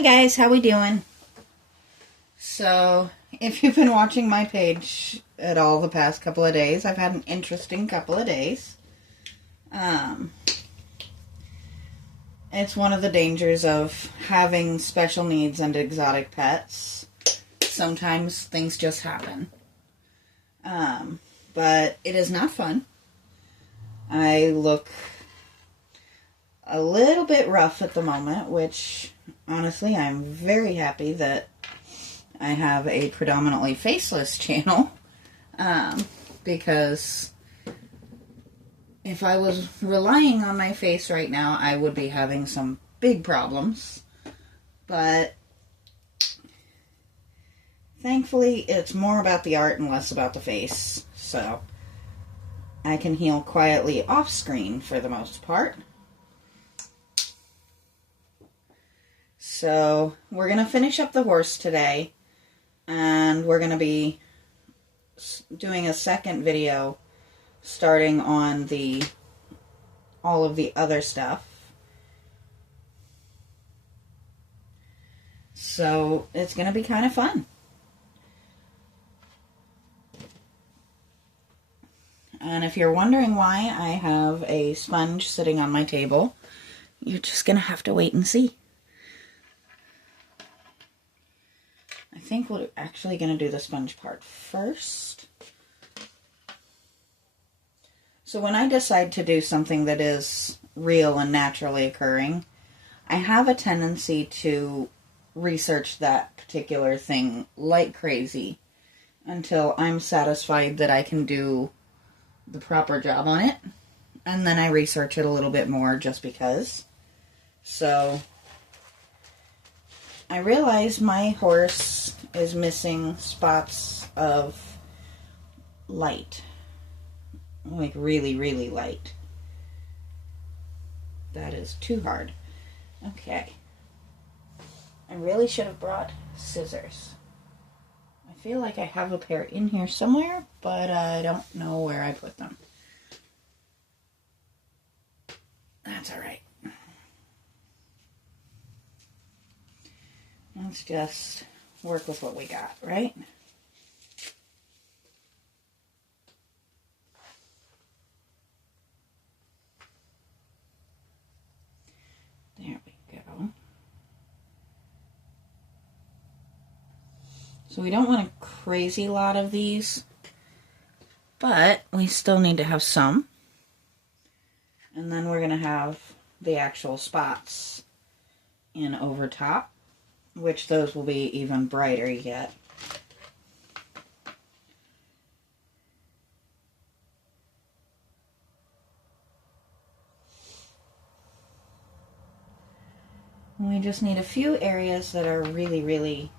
Hi guys, how we doing? So, if you've been watching my page at all the past couple of days, I've had an interesting couple of days. It's one of the dangers of having special needs and exotic pets. Sometimes things just happen. But it is not fun. I look a little bit rough at the moment, which honestly I'm very happy that I have a predominantly faceless channel, because if I was relying on my face right now, I would be having some big problems. But thankfully, it's more about the art and less about the face, so I can heal quietly off screen for the most part. So we're going to finish up the horse today, and we're going to be doing a second video starting on all of the other stuff. So it's going to be kind of fun. And if you're wondering why I have a sponge sitting on my table, you're just going to have to wait and see. I think we're actually going to do the sponge part first. So when I decide to do something that is real and naturally occurring, I have a tendency to research that particular thing like crazy until I'm satisfied that I can do the proper job on it. And then I research it a little bit more just because. So I realize my horse is missing spots of light. Like really, really light. That is too hard. Okay. I really should have brought scissors. I feel like I have a pair in here somewhere, but I don't know where I put them. That's alright. Let's just work with what we got, right? There we go. So we don't want a crazy lot of these, but we still need to have some. And then we're going to have the actual spots in over top, which those will be even brighter yet. We just need a few areas that are really, really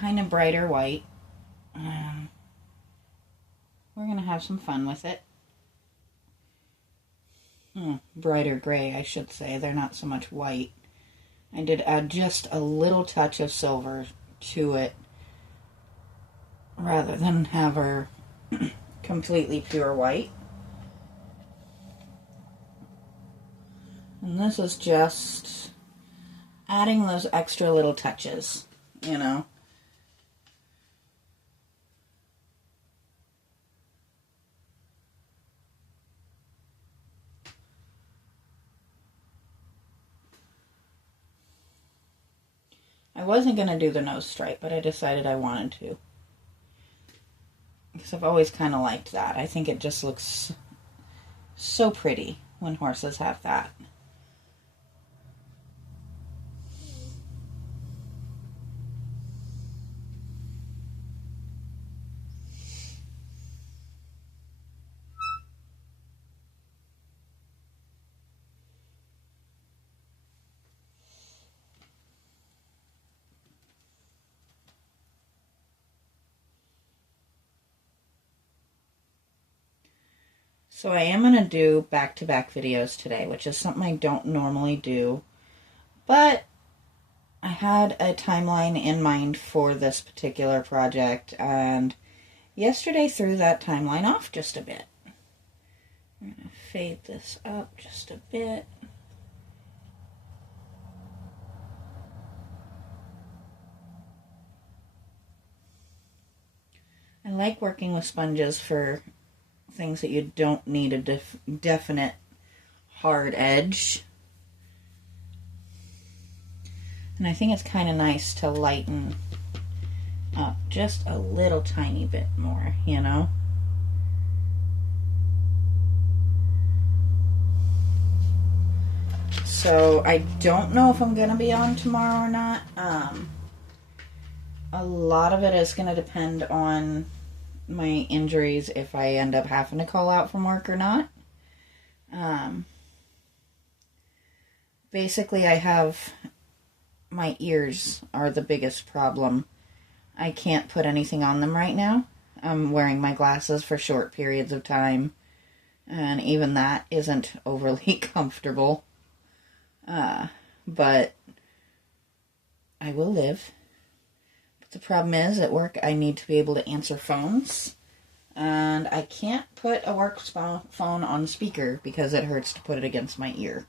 kind of brighter white. We're going to have some fun with it. Brighter gray, I should say. They're not so much white. I did add just a little touch of silver to it rather than have her completely pure white. And this is just adding those extra little touches, you know. I wasn't going to do the nose stripe, but I decided I wanted to. Because I've always kind of liked that. I think it just looks so pretty when horses have that. So I am going to do back-to-back videos today, which is something I don't normally do. But I had a timeline in mind for this particular project, and yesterday threw that timeline off just a bit. I'm going to fade this up just a bit. like working with sponges for things that you don't need a definite hard edge. And I think it's kind of nice to lighten up just a little tiny bit more, you know? So I don't know if I'm going to be on tomorrow or not. A lot of it is going to depend on my injuries, if I end up having to call out from work or not. Basically, I have my ears are the biggest problem. I can't put anything on them right now. I'm wearing my glasses for short periods of time, and even that isn't overly comfortable. But I will live. But the problem is, at work, I need to be able to answer phones, and I can't put a work phone on speaker because it hurts to put it against my ear.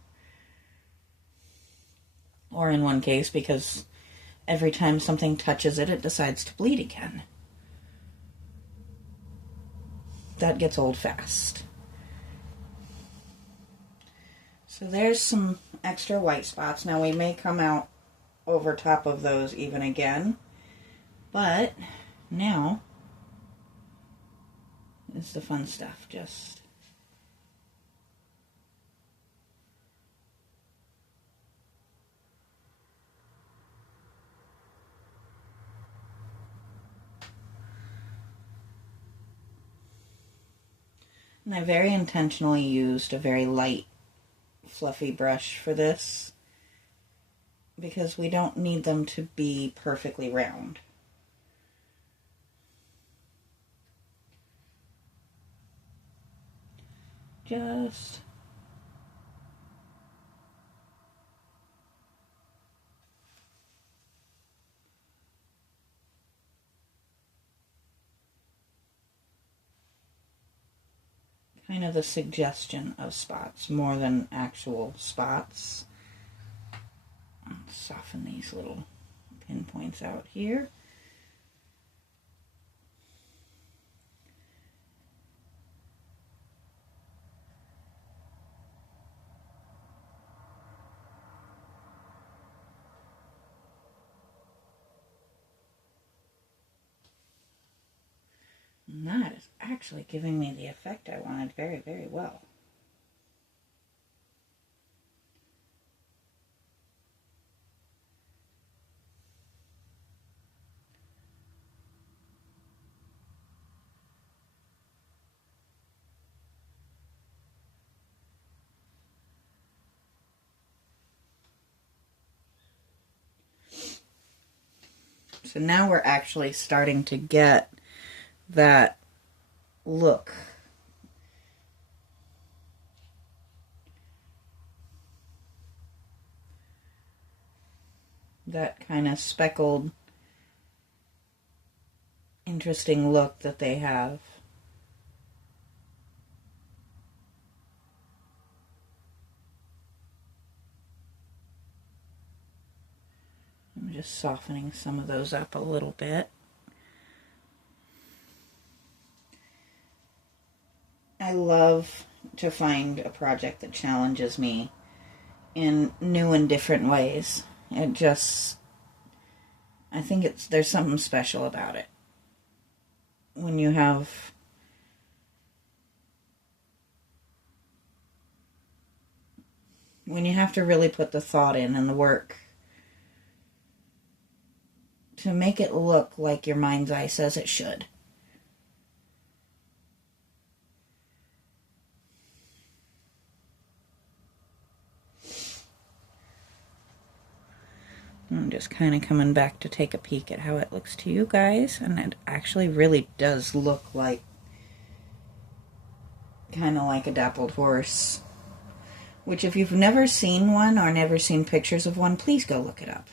Or in one case, because every time something touches it, it decides to bleed again. That gets old fast. So there's some extra white spots. Now we may come out over top of those even again. But now is the fun stuff. Just and I very intentionally used a very light, fluffy brush for this because we don't need them to be perfectly round. Just kind of the suggestion of spots more than actual spots. Let's soften these little pinpoints out here. And that is actually giving me the effect I wanted very, very well. So now we're actually starting to get that look. That kind of speckled, interesting look that they have. I'm just softening some of those up a little bit. I love to find a project that challenges me in new and different ways. It just, I think there's something special about it. When you have to really put the thought in and the work to make it look like your mind's eye says it should. I'm just kind of coming back to take a peek at how it looks to you guys, and it actually really does look like kind of like a dappled horse, which if you've never seen one or never seen pictures of one, please go look it up.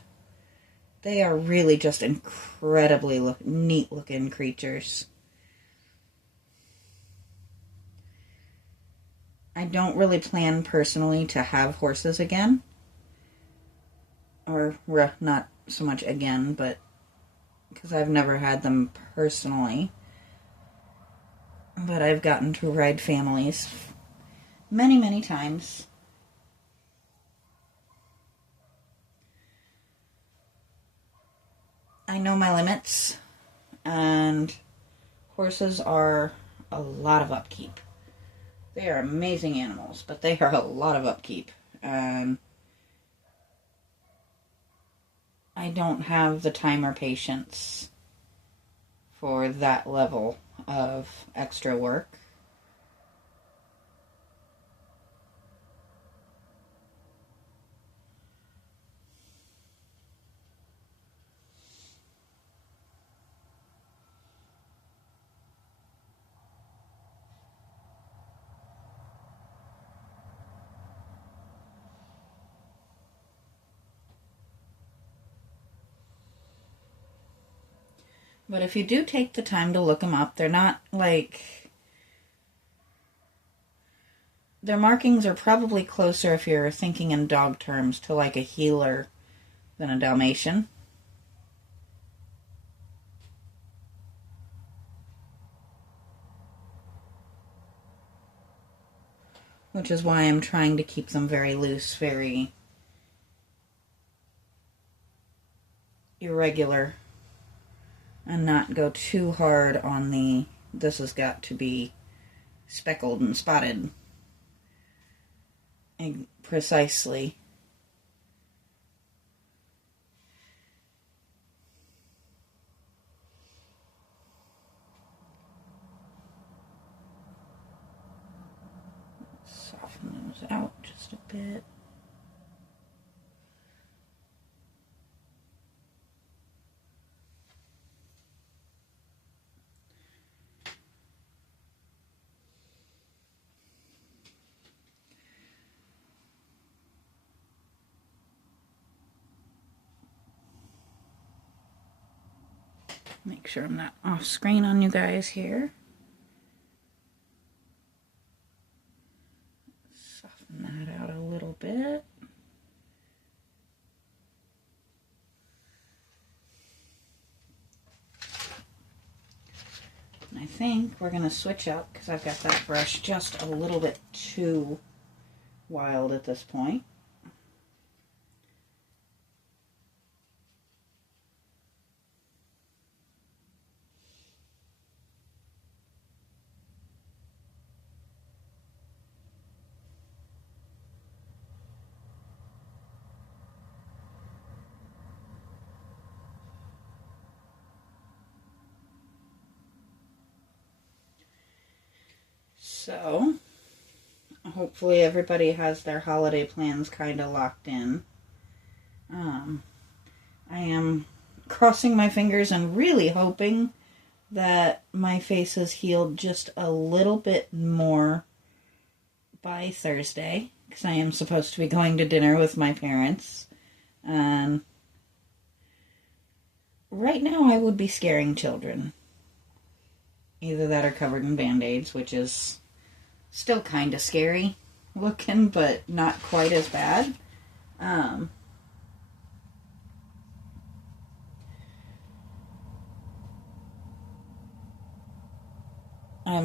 They are really just incredibly neat looking creatures. I don't really plan personally to have horses again. Or not so much again, but because I've never had them personally. but I've gotten to ride families many, many times. I know my limits, and horses are a lot of upkeep. They are amazing animals, but they are a lot of upkeep, and I don't have the time or patience for that level of extra work. But if you do take the time to look them up, they're not like... Their markings are probably closer, if you're thinking in dog terms, to like a heeler than a Dalmatian. Which is why I'm trying to keep them very loose, very irregular, and not go too hard on the, this has got to be speckled and spotted precisely. Soften those out just a bit. Make sure I'm not off screen on you guys here. Soften that out a little bit. And I think we're going to switch up because I've got that brush just a little bit too wild at this point. So, hopefully everybody has their holiday plans kind of locked in. I am crossing my fingers and really hoping that my face is healed just a little bit more by Thursday, because I am supposed to be going to dinner with my parents. And right now I would be scaring children. Either that or covered in Band-Aids, which is still kind of scary looking, but not quite as bad. I'm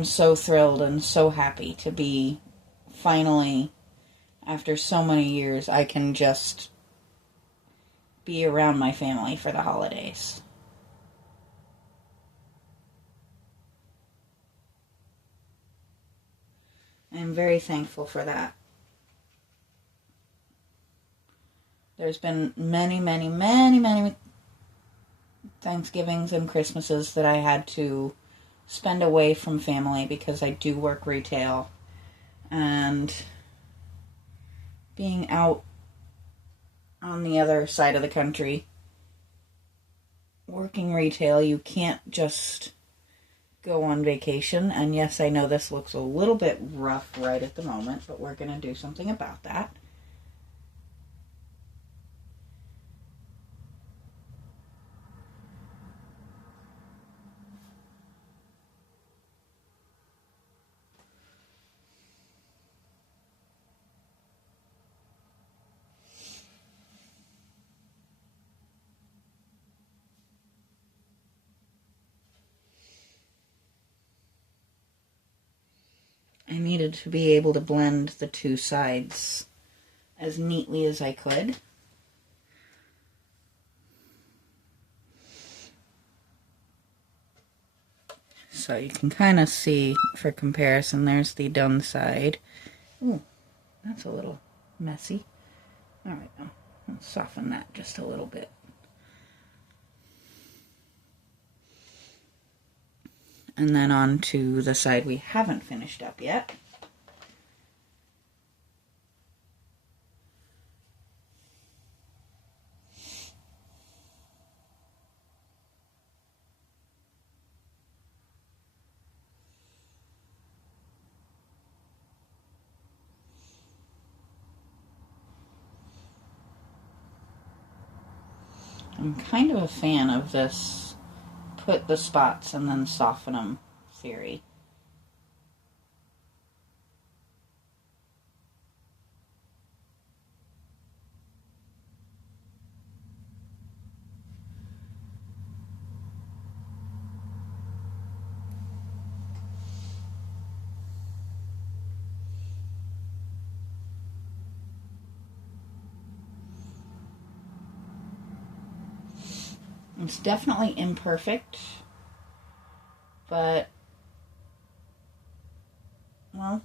so thrilled and so happy to be finally, after so many years, I can just be around my family for the holidays. I'm very thankful for that. There's been many, many, many, many Thanksgivings and Christmases that I had to spend away from family because I do work retail, and being out on the other side of the country working retail, you can't just go on vacation. And yes, I know this looks a little bit rough right at the moment, but we're going to do something about that. I needed to be able to blend the two sides as neatly as I could. So you can kind of see, for comparison, there's the done side. Ooh, that's a little messy. All right, I'll soften that just a little bit. And then on to the side we haven't finished up yet. I'm kind of a fan of this put the spots and then soften them theory. It's definitely imperfect, but, well,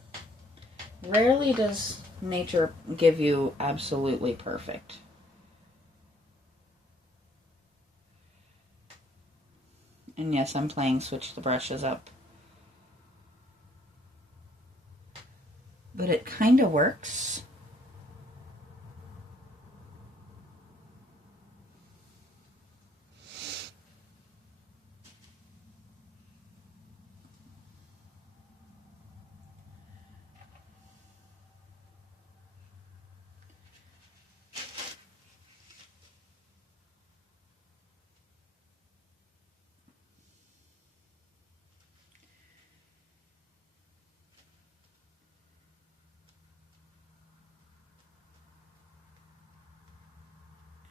rarely does nature give you absolutely perfect. And yes, I'm playing switch the brushes up. But it kind of works.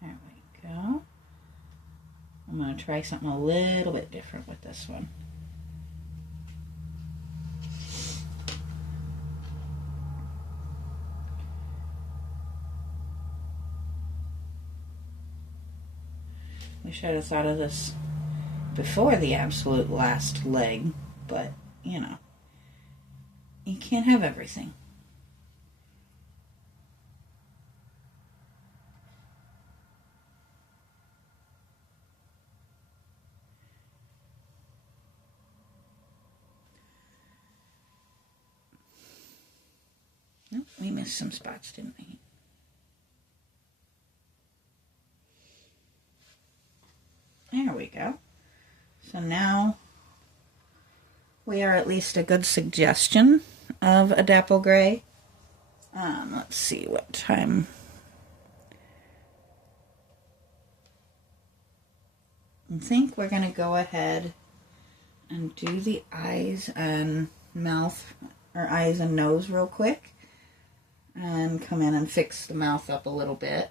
There we go. I'm going to try something a little bit different with this one. Wish I'd have thought of this before the absolute last leg, but, you know, you can't have everything. Nope, we missed some spots, didn't we? There we go. So now we are at least a good suggestion of a dapple gray. Let's see what time. I think we're going to go ahead and do the eyes and mouth, or eyes and nose real quick. And come in and fix the mouth up a little bit.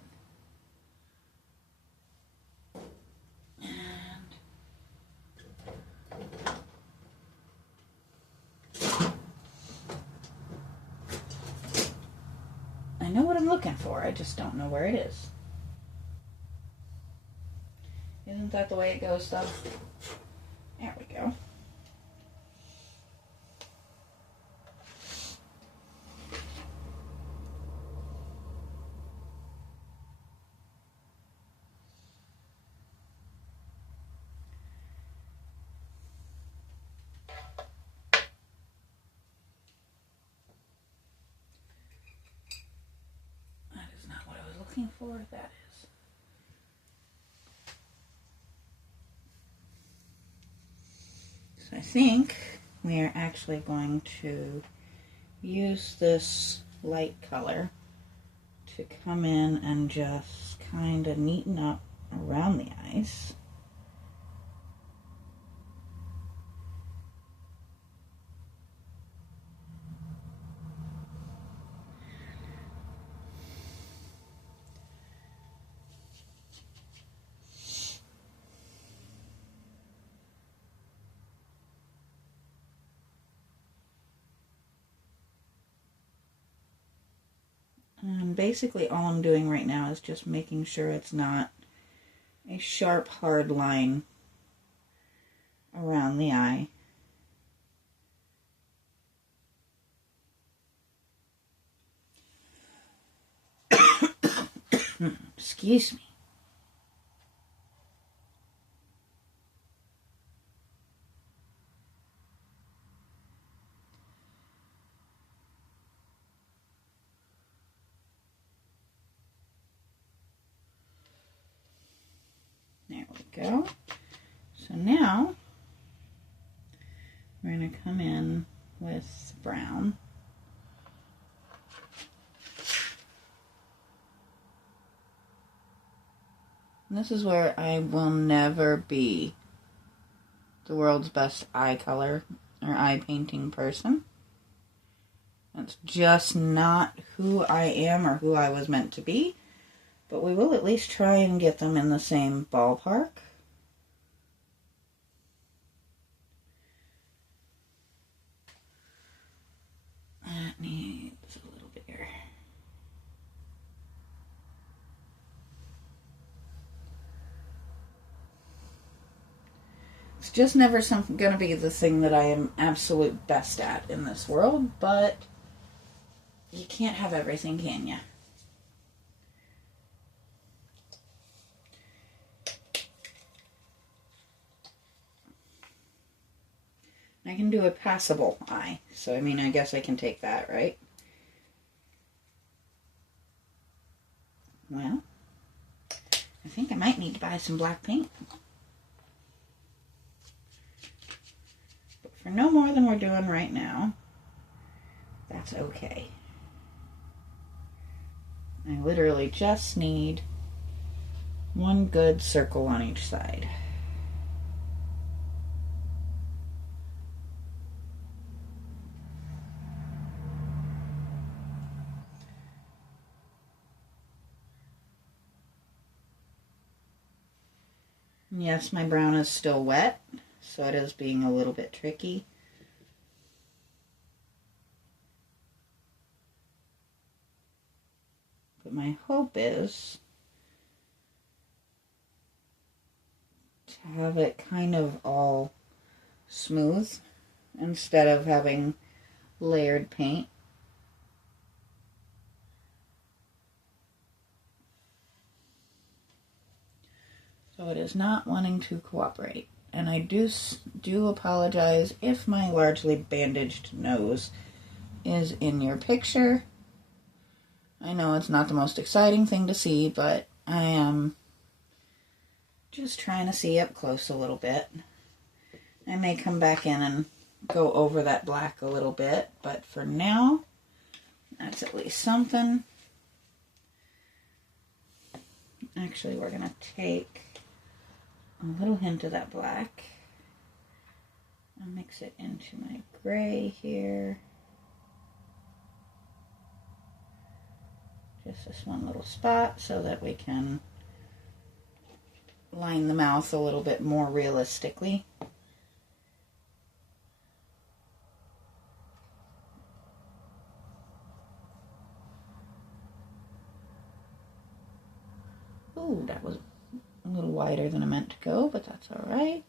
I know what I'm looking for, I just don't know where it is. Isn't that the way it goes, though? There we go. That is not what I was looking for. That is. So I think we are actually going to use this light color to come in and just kind of neaten up around the eyes. And basically all I'm doing right now is just making sure it's not a sharp, hard line around the eye. Excuse me. There we go. So now we're going to come in with brown. And this is where I will never be the world's best eye color or eye painting person. That's just not who I am or who I was meant to be. But we will at least try and get them in the same ballpark. That needs a little bigger. It's just never going to be the thing that I am absolute best at in this world, but you can't have everything, can you? I can do a passable eye, so I mean, I guess I can take that, right? Well, I think I might need to buy some black paint. But for no more than we're doing right now, that's okay. I literally just need one good circle on each side. Yes, my brown is still wet, so it is being a little bit tricky. But my hope is to have it kind of all smooth instead of having layered paint. So it is not wanting to cooperate. And I do apologize if my largely bandaged nose is in your picture. I know it's not the most exciting thing to see, but I am just trying to see up close a little bit. I may come back in and go over that black a little bit, but for now, that's at least something. Actually, we're going to take a little hint of that black and mix it into my gray here. Just this one little spot so that we can line the mouth a little bit more realistically. Ooh, that was a little wider than I meant to go, but that's all right.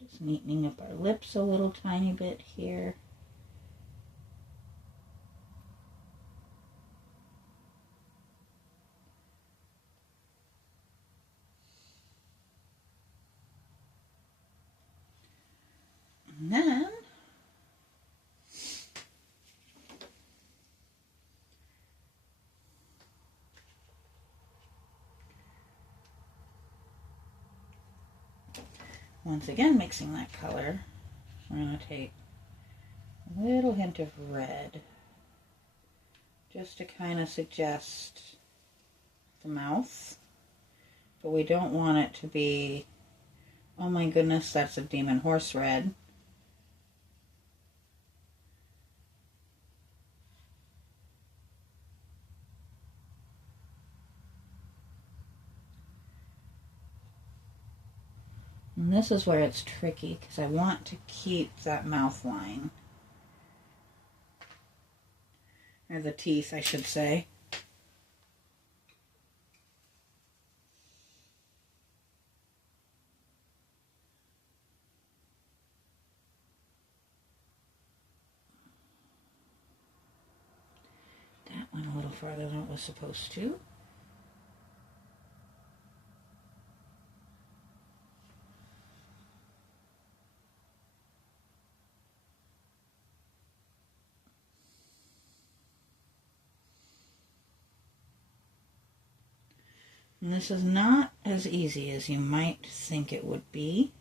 Just neatening up our lips a little tiny bit here. And then once again mixing that color, we're going to take a little hint of red just to kind of suggest the mouth, but we don't want it to be, oh my goodness, that's a demon horse red. And this is where it's tricky because I want to keep that mouth line. Or the teeth, I should say. That went a little farther than it was supposed to. And this is not as easy as you might think it would be.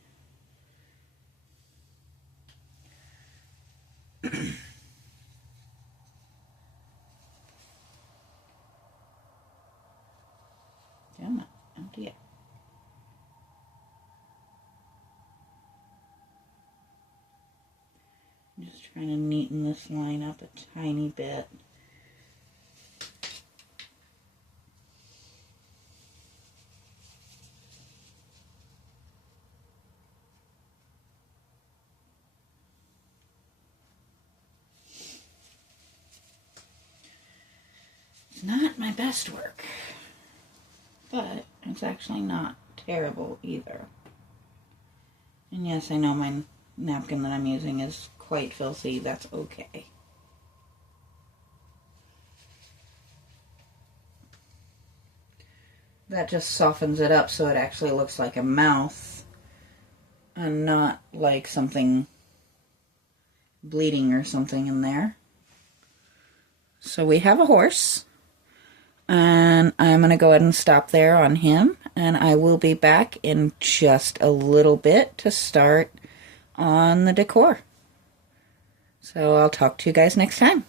Come on, empty it. I'm just trying to neaten this line up a tiny bit. Not my best work, but it's actually not terrible either. And yes, I know my napkin that I'm using is quite filthy. That's okay. That just softens it up so it actually looks like a mouth and not like something bleeding or something in there. So we have a horse. And I'm going to go ahead and stop there on him, and I will be back in just a little bit to start on the decor. So I'll talk to you guys next time.